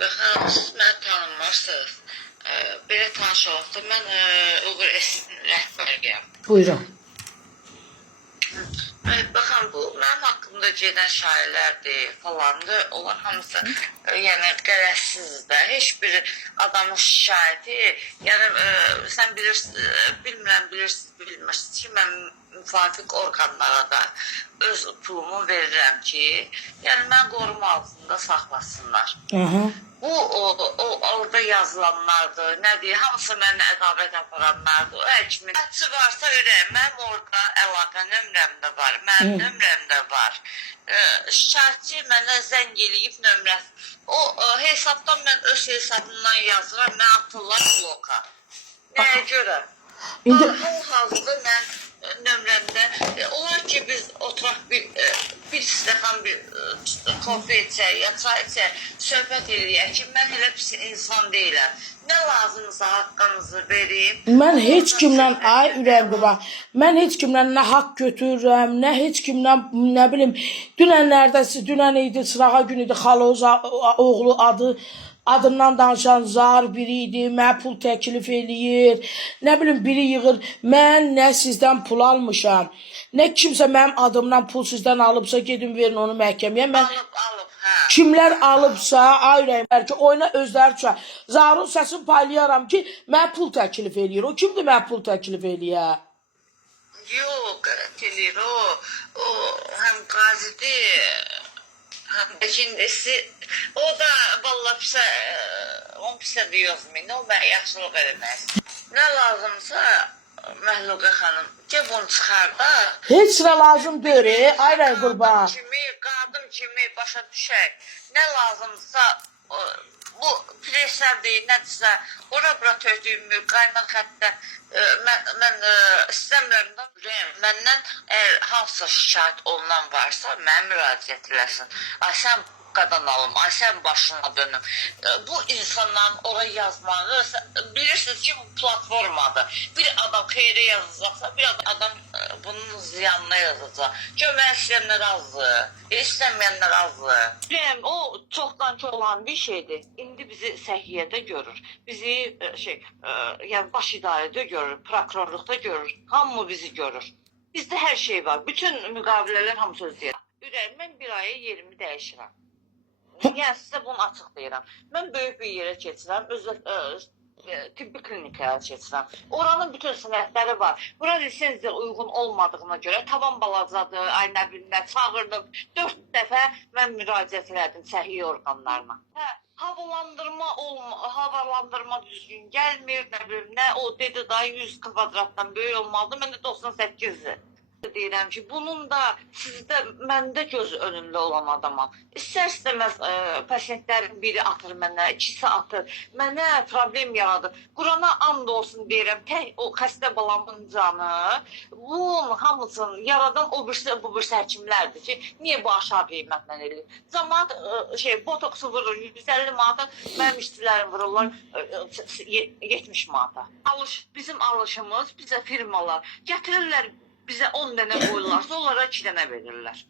Xanım, siz məni tanımırsınız. Belə tanış olub da, mən Uğur Esin rəhbəriyəm. Buyurun. Baxın, bu mənim haqqımda gedən şairlərdir, falandır. Onlar hamısı yəni qərəzsizdir də. Heç bir adamın şikayəti, yəni sən bilmirəm, bilmirsiniz ki, mən müvafiq orqanlara da öz pulumu verirəm ki, yəni mən qoruma altında saxlasınlar. Bu orada yazılanlardır, nədir, hamısı mənə ədavət aparanlardır, o həkimin. Hədsi varsa ürəyim, mənim orada əlaqə nömrəm də var, mənim nömrəm də var. Şikayətçi mənə zəng eləyib nömrəsi. O hesabdan mən öz hesabımdan yazıram, mən atırlar bloka. Nəyə görə? Hal-hazırda mən nömrəmdə, olar ki biz oturaq bir stəkan kofe içək, ya çay içək, söhbət eləyək ki, mən elə pis insan deyiləm. Nə lazımsa haqqınızı vereyim. Mən heç kimlə, ay ürəyim qıba, mən heç kimlə nə haqq götürürəm, nə heç kimlə, nə bilim, dünən idi, sırağa gün idi, Xaloz oğlu adından danışan zar biri idi, mənə pul təklif eləyir, nə bilim, biri yığır, mən nə sizdən pul almışam, nə kimsə mənim adımdan pul sizdən alıbsa, gedin verin onu məhkəməyə, mən Alıb, hə. kimlər alıbsa, ay ürəyim, ki, oyuna özləri düşər, zarın səsini paylayaram ki, mənə pul təklif eləyir, o kimdir mənə pul təklif eləyər? Yox, qələt eləyir, o həm qazidir, həm də kindisi, o da valla pisə, on pisə deyozmayın, o mənə yaxşılıq eləməz. Nə lazımsa, Məhluqə xanım, ki bunu çıxar da. Heç nə lazım deyir, ay ürəyim qurban. Qadın kimi başa düşək, nə lazımsa, bu preslərdir, nədirsə, ora-bura töydüyümü, qaynaq xəttə, mən istəmirəm da, məndən əgər hansısa şikayət olunan varsa, mənə müraciət eləsin. Ay, sən qadan alım, ay, sən başına dönüm. Bu insanların oraya yazmağı, bilirsiniz ki, bu platformadır. Bir adam xeyri yazacaqsa, bir adam bunun ziyanına yazacaq. Kömək istəyənlər azdır, istəməyənlər azdır. O çoxdan olan bir şeydir. İndi bizi səhiyyədə görür, bizi yəni baş idarədə görür, prokurorluqda görür, hamı bizi görür. Bizdə hər şey var, bütün müqavilələr hamısı özləyir. Ürəyim, mən bir aya yerimi dəyişirəm. Yəni sizə bunu açıq deyirəm. Mən böyük bir yerə keçirəm, tibbi klinikaya keçirəm. Oranın bütün sənədləri var. Bura lisenziya uyğun olmadığına görə tavan balacadır, ay nə bilim, çağırdım. 4 dəfə mən müraciət elədim səhiyyə orqanlarına. Havalandırma düzgün gəlmir, nə bilim, nə o dedi da 100 kvadratdan böyük olmalıdır, mən də 98-dir. Deyirəm ki, bunun da sizdə, məndə göz önündə olan adamam. İstər-istəməz pasientlərin biri atır mənə, ikisi atır, mənə problem yaradır. Qurana and olsun deyirəm, tək o xəstə balamın canı, bunun hamısını yaradan o birisi həkimlərdir ki, niyə bu aşağı qiymətlə eləyir? Cəmaat botoksu vurur, 150 manata, mənim işçilərim vururlar 70 manata. Bizim alışımız, bizə firmalar gətirirlər, bizə 10 dənə qoyurlarsa, onlara 2 dənə verirlər.